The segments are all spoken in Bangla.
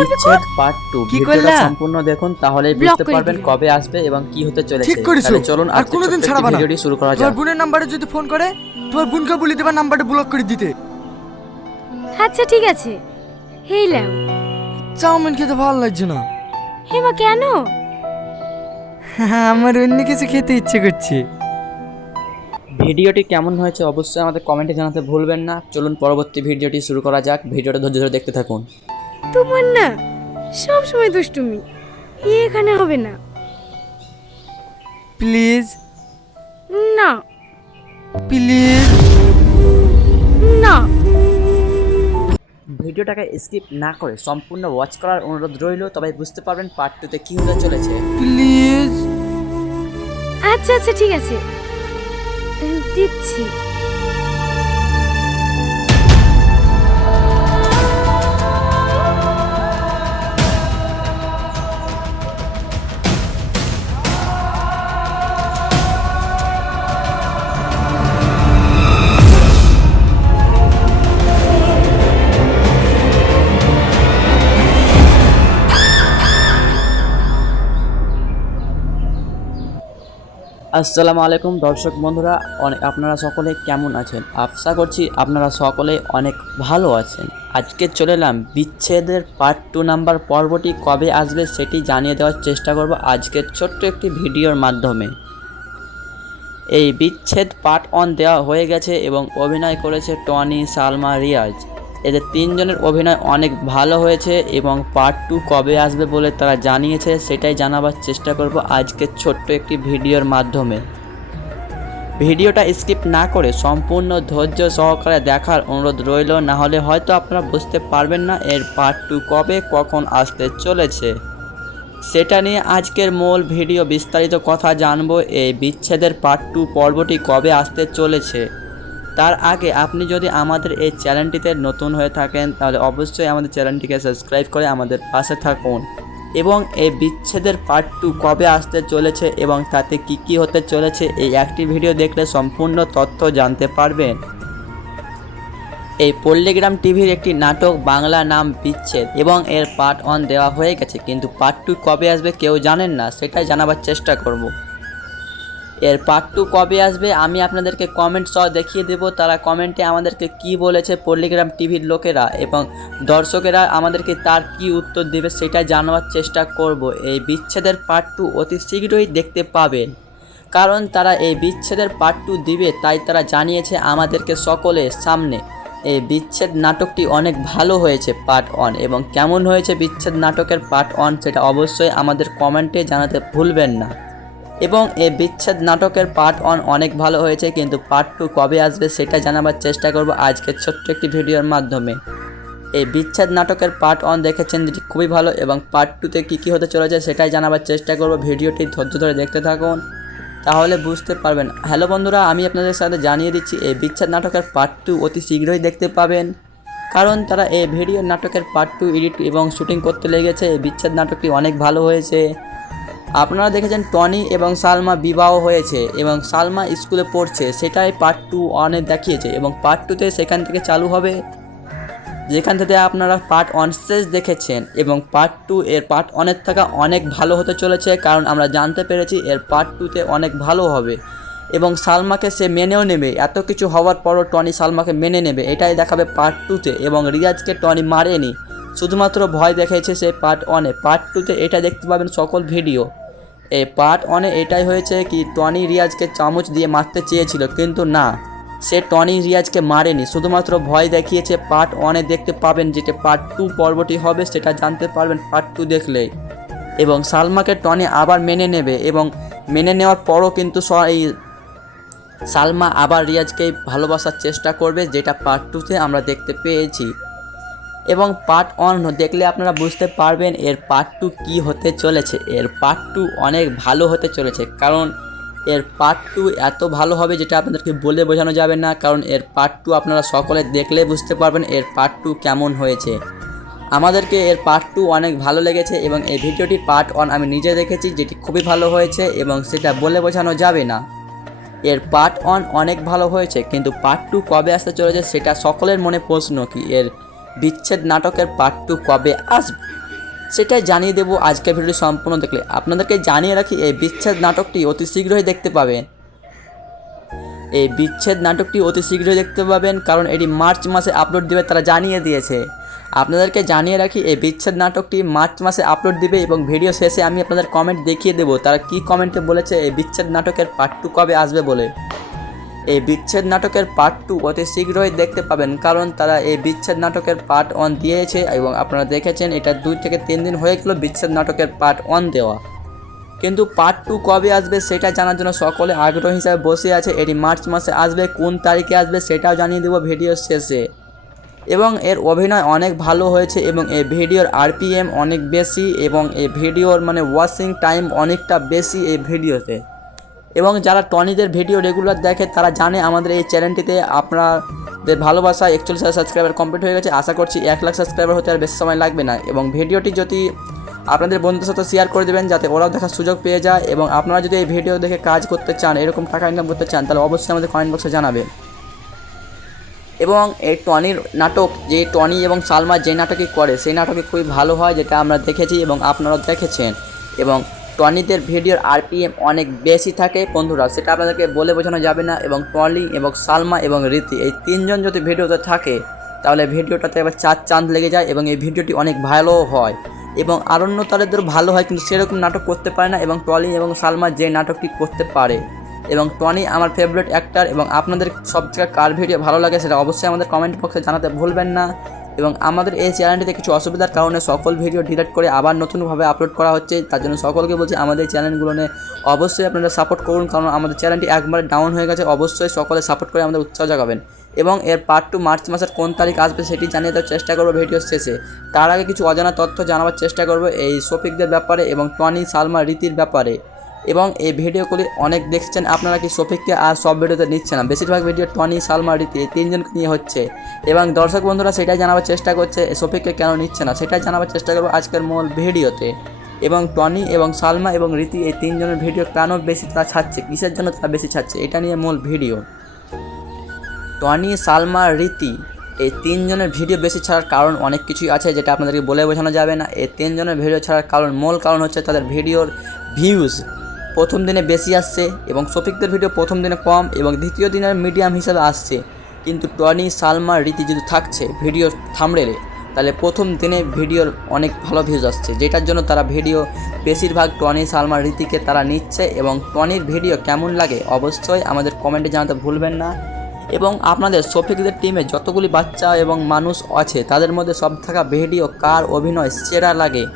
করবি কর। বিচ্ছেদ পার্ট 2 কি ভিডিওটা করলা? সম্পূর্ণ দেখুন তাহলে ব্লক বুঝতে করে পারবেন দিলাম। কবে আসবে এবং কি হতে চলেছে। ঠিক করেছো। তাহলে চলুন আর আজকে কোনোদিন ছোট্ট ছাড়াবা একটি না। ভিডিওটি শুরু করা তোমার যাক। বোনের নাম্বারে যদি ফোন করে তোমার বোনকে বলে দেবা নাম্বারটা ব্লক করে দিতে। আচ্ছা ঠিক আছে। হেই লাও। চাউমিন খেতে ভালো লাগছে না। হেমা কেন? আমার অন্য কিছু খেতে ইচ্ছে করছে। ভিডিওটি কেমন হয়েছে অবশ্যই আমাদের কমেন্টে জানাতে ভুলবেন না। চলুন পরবর্তী ভিডিওটি শুরু করা যাক। ভিডিওটা ধৈর্য ধরে দেখতে থাকুন। তোমার না সব সময় দুষ্টুমি। এখানে হবে না। প্লিজ না প্লিজ। না। ভিডিওটাকে স্কিপ না করে সম্পূর্ণ ওয়াচ করার অনুরোধ রইল, তবে বুঝতে পারবেন পার্ট 2 তে কি হতে চলেছে। প্লিজ। আচ্ছা আচ্ছা ঠিক আছে, দিচ্ছি। আসসালামু আলাইকুম দর্শক বন্ধুরা, আপনারা সকলে কেমন আছেন? আশা করছি আপনারা সকলে অনেক ভালো আছেন। আজকে চলে এলাম বিচ্ছেদের পার্ট 2 নাম্বার পর্বটি কবে আসবে সেটি জানিয়ে দেওয়ার চেষ্টা করব আজকের ছোট্ট একটি ভিডিওর মাধ্যমে। এই বিচ্ছেদ পার্ট 1 দেওয়া হয়ে গেছে এবং অভিনয় করেছে টনি, সালমা, রিয়াজ। এদের তিনজনের অভিনয় অনেক ভালো হয়েছে এবং পার্ট 2 কবে আসবে বলে তারা জানিয়েছে, সেটাই জানাবার চেষ্টা করব আজকের ছোট্ট একটি ভিডিওর মাধ্যমে। ভিডিওটা স্কিপ না করে সম্পূর্ণ ধৈর্য সহকারে দেখার অনুরোধ রইল, না হলে হয়তো আপনারা বুঝতে পারবেন না এর পার্ট 2 কবে কখন আসতে চলেছে। সেটা নিয়ে আজকের মূল ভিডিও বিস্তারিত কথা জানবো। এই বিচ্ছেদের পার্ট 2 পর্বটি কবে আসতে চলেছে। তার আগে আপনি যদি আমাদের এই চ্যানেলটিতে নতুন হয়ে থাকেন তাহলে অবশ্যই আমাদের চ্যানেলটিকে সাবস্ক্রাইব করে আমাদের পাশে থাকুন এবং এই বিচ্ছেদের পার্ট 2 কবে আসতে চলেছে এবং তাতে কি হতে চলেছে এই একটি ভিডিও দেখলে সম্পূর্ণ তথ্য জানতে পারবেন। এই পল্লীগ্রাম টিভির একটি নাটক, বাংলা নাম বিচ্ছেদ, এবং এর পার্ট 1 দেওয়া হয়ে গেছে, কিন্তু পার্ট 2 কবে আসবে কেউ জানেন না, সেটাই জানাবার চেষ্টা করব। এর পার্ট 2 কবে আসবে আমি আপনাদেরকে কমেন্ট সহ দেখিয়ে দেব। তারা কমেন্টে আমাদেরকে কি বলেছে পল্লীগ্রাম টিভির লোকেরা এবং দর্শকেরা আমাদেরকে তার কি উত্তর দেবে সেটা জানাবার চেষ্টা করব। এই বিচ্ছেদের পার্ট 2 অতি শীঘ্রই দেখতে পাবেন, কারণ তারা এই বিচ্ছেদের পার্ট 2 দিবে, তাই তারা জানিয়েছে আমাদেরকে সকলের সামনে। এই বিচ্ছেদ নাটকটি অনেক ভালো হয়েছে পার্ট 1, এবং কেমন হয়েছে বিচ্ছেদ নাটকের পার্ট 1 সেটা অবশ্যই আমাদের কমেন্টে জানাতে ভুলবেন না। এবং এই বিচ্ছেদ নাটকের পার্ট 1 অনেক ভালো হয়েছে, কিন্তু পার্ট 2 কবে আসবে সেটা জানাবার চেষ্টা করব আজকের ছোট্ট একটি ভিডিওর মাধ্যমে। এই বিচ্ছেদ নাটকের পার্ট 1 দেখেছেন যেটি খুবই ভালো, এবং পার্ট 2 তে কী হতে চলেছে সেটাই জানাবার চেষ্টা করব। ভিডিওটি ধৈর্য ধরে দেখতে থাকুন, তাহলে বুঝতে পারবেন। হ্যালো বন্ধুরা, আমি আপনাদের সাথে জানিয়ে দিচ্ছি এই বিচ্ছেদ নাটকের পার্ট 2 অতি শীঘ্রই দেখতে পাবেন, কারণ তারা এই ভিডিও নাটকের পার্ট 2 এডিট এবং শুটিং করতে লেগেছে। এই বিচ্ছেদ নাটকটি অনেক ভালো হয়েছে। আপনারা দেখেছেন টনি এবং সালমা বিবাহ হয়েছে এবং সালমা স্কুলে পড়ছে, সেটাই পার্ট 2 1-এ দেখিয়েছে, এবং পার্ট 2-তে সেখান থেকে চালু হবে যেখান থেকে আপনারা পার্ট 1 শেষ দেখেছেন। এবং পার্ট 2 এর পার্ট 1-এর থেকে অনেক ভালো হতে চলেছে, কারণ আমরা জানতে পেরেছি এর পার্ট 2-তে অনেক ভালো হবে এবং সালমাকে সে মেনেও নেবে। এত কিছু হওয়ার পরও টনি সালমাকে মেনে নেবে, এটাই দেখাবে পার্ট 2-তে। এবং রিয়াজকে টনি মারেনি, শুধুমাত্র ভয় দেখিয়েছে সে পার্ট 1-এ। পার্ট 2-তে এটা দেখতে পাবেন সকল ভিডিও। এই পার্ট 1-এ এটাই হয়েছে কি টনি রিয়াজকে চামচ দিয়ে মারতে চেয়েছিল, কিন্তু না, সে টনি রিয়াজকে মারেনি, শুধুমাত্র ভয় দেখিয়েছে। পার্ট 1-এ দেখতে পাবেন, যেটা পার্ট 2 পর্বটি হবে সেটা জানতে পারবেন পার্ট 2 দেখলেই। এবং সালমাকে টনি আবার মেনে নেবে, এবং মেনে নেওয়ার পরও কিন্তু এই সালমা আবার রিয়াজকে ভালোবাসার চেষ্টা করবে, যেটা পার্ট 2-তে আমরা দেখতে পেয়েছি। এবং পার্ট 1 দেখলে আপনারা বুঝতে পারবেন এর পার্ট 2 কী হতে চলেছে। এর পার্ট 2 অনেক ভালো হতে চলেছে, কারণ এর পার্ট 2 এত ভালো হবে যেটা আপনাদেরকে বলে বোঝানো যাবে না, কারণ এর পার্ট 2 আপনারা সকলে দেখলে বুঝতে পারবেন এর পার্ট 2 কেমন হয়েছে। আমাদেরকে এর পার্ট 2 অনেক ভালো লেগেছে, এবং এই ভিডিওটি পার্ট 1 আমি নিজে দেখেছি, যেটি খুবই ভালো হয়েছে এবং সেটা বলে বোঝানো যাবে না। এর পার্ট 1 অনেক ভালো হয়েছে, কিন্তু পার্ট 2 কবে আসতে চলেছে সেটা সকলের মনে প্রশ্ন কি এর বিচ্ছেদ নাটকের পার্ট 2 কবে আসবে। সেটাই জানিয়ে দেবো আজকের ভিডিওটি সম্পূর্ণ দেখলে। আপনাদেরকে জানিয়ে রাখি এই বিচ্ছেদ নাটকটি অতি শীঘ্রই দেখতে পাবেন। এই বিচ্ছেদ নাটকটি অতি শীঘ্রই দেখতে পাবেন, কারণ এটি মার্চ মাসে আপলোড দিবে, তারা জানিয়ে দিয়েছে। আপনাদেরকে জানিয়ে রাখি এই বিচ্ছেদ নাটকটি মার্চ মাসে আপলোড দিবে এবং ভিডিও শেষে আমি আপনাদের কমেন্ট দেখিয়ে দেবো তারা কি কমেন্টে বলেছে এই বিচ্ছেদ নাটকের পার্ট 2 কবে আসবে বলে। এই বিচ্ছেদ নাটকের পার্ট 2 অতি শীঘ্রই দেখতে পাবেন, কারণ তারা এই বিচ্ছেদ নাটকের পার্ট 1 দিয়েছে এবং আপনারা দেখেছেন এটা 2 থেকে 3 দিন হয়ে গেল বিচ্ছেদ নাটকের পার্ট 1 দেওয়া। কিন্তু পার্ট 2 কবে আসবে সেটা জানার জন্য সকলে আগ্রহ হিসাবে বসে আছে। এটি মার্চ মাসে আসবে, কোন তারিখে আসবে সেটাও জানিয়ে দেবো ভিডিও শেষে। এবং এর অভিনয় অনেক ভালো হয়েছে এবং এই ভিডিওর আরপিএম অনেক বেশি এবং এই ভিডিওর ওয়াচিং টাইম অনেকটা বেশি এই ভিডিওতে। এবং যারা টনিদের ভিডিও রেগুলার দেখে তারা জানে আমাদের এই চ্যানেলটিতে আপনাদের ভালোবাসা 41,000 সাবস্ক্রাইবার কমপ্লিট হয়ে গেছে। আশা করছি 1 লাখ সাবস্ক্রাইবার হতে আর বেশি সময় লাগবে না। এবং ভিডিওটি যদি আপনাদের বন্ধুদের সাথে শেয়ার করে দেবেন যাতে ওরাও দেখার সুযোগ পেয়ে যায়। এবং আপনারা যদি এই ভিডিও দেখে কাজ করতে চান, এরকম টাকা ইনকাম করতে চান, তাহলে অবশ্যই আমাদের কমেন্ট বক্সে জানাবেন। এবং এই টনির নাটক, যে টনি এবং সালমা যে নাটকই করে সেই নাটকে খুবই ভালো হয়, যেটা আমরা দেখেছি এবং আপনারাও দেখেছেন। এবং টনিদের ভিডিওর আরপিএম অনেক বেশি থাকে বন্ধুরা, সেটা আপনাদেরকে বলে বোঝানো যাবে না। এবং টনি এবং সালমা এবং রীতি এই তিনজন যদি ভিডিওতে থাকে তাহলে ভিডিওটাতে এবার 4 চাঁদ লেগে যায় এবং এই ভিডিওটি অনেক ভালো হয়। এবং আরণ্য তালেদের ভালো হয়, কিন্তু সেরকম নাটক করতে পারে না। এবং টনি এবং সালমা যে নাটকটি করতে পারে। এবং টনি আমার ফেভারিট অ্যাক্টর। এবং আপনাদের সব থেকে কার ভিডিও ভালো লাগে সেটা অবশ্যই আমাদের কমেন্ট বক্সে জানাতে ভুলবেন না। এবং আমাদের এই চ্যানেলটিতে কিছু অসুবিধার কারণে সকল ভিডিও ডিলিট করে আবার নতুনভাবে আপলোড করা হচ্ছে, তার জন্য সকলকে বলছি আমাদের চ্যানেলগুলো অবশ্যই আপনারা সাপোর্ট করুন, কারণ আমাদের চ্যানেলটি একবারে ডাউন হয়ে গেছে। অবশ্যই সকলে সাপোর্ট করে আমাদের উৎসাহ জাগাবেন। এবং এর পার্ট 2 মার্চ মাসের কোন তারিখ আসবে সেটি জানিয়ে দেওয়ার চেষ্টা করবো ভিডিওর শেষে। তার আগে কিছু অজানা তথ্য জানাবার চেষ্টা করবো এই শফিকদের ব্যাপারে এবং টনি, সালমা, রীতির ব্যাপারে। এবং এই ভিডিওগুলি অনেক দেখছেন আপনারা কি শফিককে আর সব ভিডিওতে নিচ্ছে না, বেশিরভাগ ভিডিও টনি, সালমা, রীতি এই তিনজনকে নিয়ে হচ্ছে। এবং দর্শক বন্ধুরা সেটাই জানাবার চেষ্টা করছে শফিককে কেন নিচ্ছে না, সেটাই জানাবার চেষ্টা করবো আজকের মূল ভিডিওতে। এবং টনি এবং সালমা এবং রীতি এই তিনজনের ভিডিও কেন বেশি তারা ছাড়ছে, কিসের জন্য তারা বেশি ছাড়ছে, এটা নিয়ে মূল ভিডিও। টনি, সালমা, রীতি এই তিনজনের ভিডিও বেশি ছাড়ার কারণ অনেক কিছুই আছে, যেটা আপনাদেরকে বলে বোঝানো যাবে না। এই তিনজনের ভিডিও ছাড়ার মূল কারণ হচ্ছে তাদের ভিডিওর ভিউজ প্রথম দিনে বেশি আসছে এবং শফিকদের ভিডিও প্রথম দিনে কম এবং দ্বিতীয় দিনের মিডিয়াম হিসাবে আসছে। কিন্তু টনি, সালমা, রীতি যদি থাকছে ভিডিও থাম্বনেলে, তাহলে প্রথম দিনে ভিডিওর অনেক ভালো ভিউজ আসছে, যেটার জন্য তারা ভিডিও বেশিরভাগ টনি, সালমা, রীতিকে তারা নিচ্ছে। এবং টনির ভিডিও কেমন লাগে অবশ্যই আমাদের কমেন্টে জানাতে ভুলবেন না। এবং আপনাদের শফিকদের টিমে যতগুলি বাচ্চা এবং মানুষ আছে তাদের মধ্যে সব থাকা ভিডিও কার অভিনয় সেরা লাগে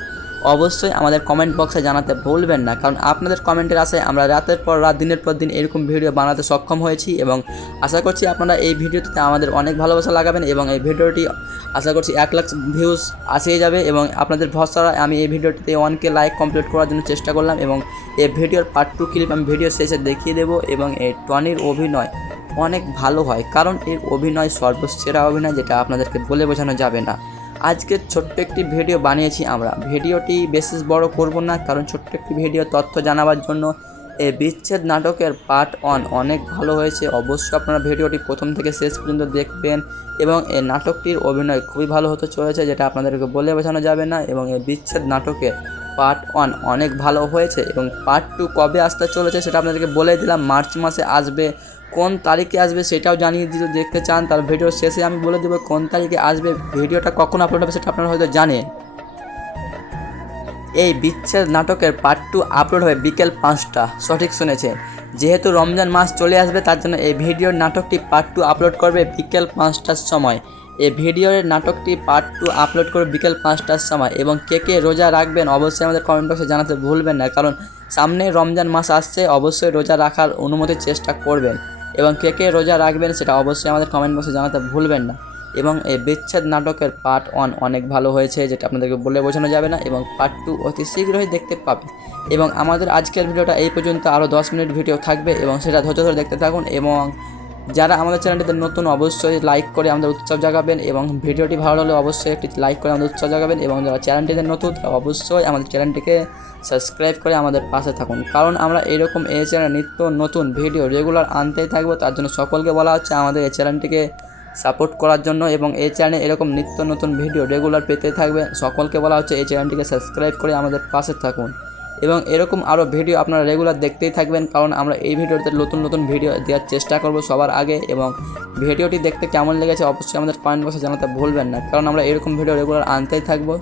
অবশ্যই আমাদের কমেন্ট বক্সে জানাতে ভুলবেন না, কারণ আপনাদের কমেন্টের আশায় আমরা রাতের পর রাত, দিনের পর দিন এরকম ভিডিও বানাতে সক্ষম হয়েছি। এবং আশা করছি আপনারা এই ভিডিওটিতে আমাদের অনেক ভালোবাসা লাগাবেন এবং এই ভিডিওটি আশা করছি 1 লাখ ভিউজ আসিয়ে যাবে। এবং আপনাদের ভরসায় আমি এই ভিডিওটিতে 1K লাইক কমপ্লিট করার জন্য চেষ্টা করলাম। এবং এই ভিডিওর পার্ট 2 ক্লিপ আমি ভিডিও শেষে দেখিয়ে দেবো। এবং এই টনির অভিনয় অনেক ভালো হয়, কারণ এর অভিনয় সর্বসেরা অভিনয়, যেটা আপনাদেরকে বলে বোঝানো যাবে না। আজকে ছোট্ট একটি ভিডিও বানিয়েছি আমরা, ভিডিওটি বেশি বড় করব না, কারণ ছোট্ট একটি ভিডিও তথ্য জানাবার জন্য। এই বিচ্ছেদ নাটকের পার্ট 1 অনেক ভালো হয়েছে, অবশ্যই আপনারা ভিডিওটি প্রথম থেকে শেষ পর্যন্ত দেখবেন। এবং এই নাটকটির অভিনয় খুবই ভালো হতে চলেছে, যেটা আপনাদেরকে বলে বোঝানো যাবে না। এবং এই বিচ্ছেদ নাটকের পার্ট 1 অনেক ভালো হয়েছে এবং পার্ট 2 কবে আসতে চলেছে সেটা আপনাদেরকে বলে দিলাম, মার্চ মাসে আসবে। কোন তারিখে আসবে সেটাও জানিয়ে দিতে দেখতে চান তাহলে ভিডিওর শেষে আমি বলে দেবো কোন তারিখে আসবে, ভিডিওটা কখন আপলোড হবে সেটা আপনারা হয়তো জানেন। এই বিচ্ছেদ নাটকের পার্ট 2 আপলোড হবে বিকেল 5টা, সঠিক শুনেছেন। যেহেতু রমজান মাস চলে আসবে তার জন্য এই ভিডিওর নাটকটি পার্ট 2 আপলোড করবে বিকেল 5টার সময়। এই ভিডিওর নাটকটি পার্ট 2 আপলোড করবে বিকেল 5টার সময়। এবং কে কে রোজা রাখবেন অবশ্যই আমাদের কমেন্ট বক্সে জানাতে ভুলবেন না, কারণ সামনে রমজান মাস আসছে, অবশ্যই রোজা রাখার অনুমতির চেষ্টা করবেন। এবং কে কে রোজা রাখবেন সেটা অবশ্যই আমাদের কমেন্ট বক্সে জানাতে ভুলবেন না। এবং এই বিচ্ছেদ নাটকের পার্ট 1 অনেক ভালো হয়েছে, যেটা আপনাদেরকে বলে বোঝানো যাবে না। এবং পার্ট 2 অতি শীঘ্রই দেখতে পাবেন। এবং আমাদের আজকের ভিডিওটা এই পর্যন্ত, আরও 10 মিনিট ভিডিও থাকবে এবং সেটা ধৈর্য ধরে দেখতে থাকুন। এবং যারা আমাদের চ্যানেলটিতে নতুন অবশ্যই লাইক করে আমাদের উৎসাহ জাগাবেন এবং ভিডিওটি ভালো হলে অবশ্যই একটি লাইক করে আমাদের উৎসাহ জাগাবেন। এবং যারা চ্যানেলটিতে নতুন তারা অবশ্যই আমাদের চ্যানেলটিকে সাবস্ক্রাইব করে আমাদের পাশে থাকুন, কারণ আমরা এরকম এই চ্যানেলে নিত্য নতুন ভিডিও রেগুলার আনতেই থাকবো। তার জন্য সকলকে বলা হচ্ছে আমাদের এই চ্যানেলটিকে সাপোর্ট করার জন্য এবং এই চ্যানেলে এরকম নিত্য নতুন ভিডিও রেগুলার পেতে থাকবেন। সকলকে বলা হচ্ছে এই চ্যানেলটিকে সাবস্ক্রাইব করে আমাদের পাশে থাকুন এবং এরকম আরও ভিডিও আপনারা রেগুলার দেখতেই থাকবেন, কারণ আমরা এই ভিডিওতে নতুন নতুন ভিডিও দেওয়ার চেষ্টা করব সবার আগে। এবং ভিডিওটি দেখতে কেমন লেগেছে অবশ্যই আমাদের কমেন্ট বক্সে জানাতে ভুলবেন না, কারণ আমরা এরকম ভিডিও রেগুলার আনতেই থাকবো।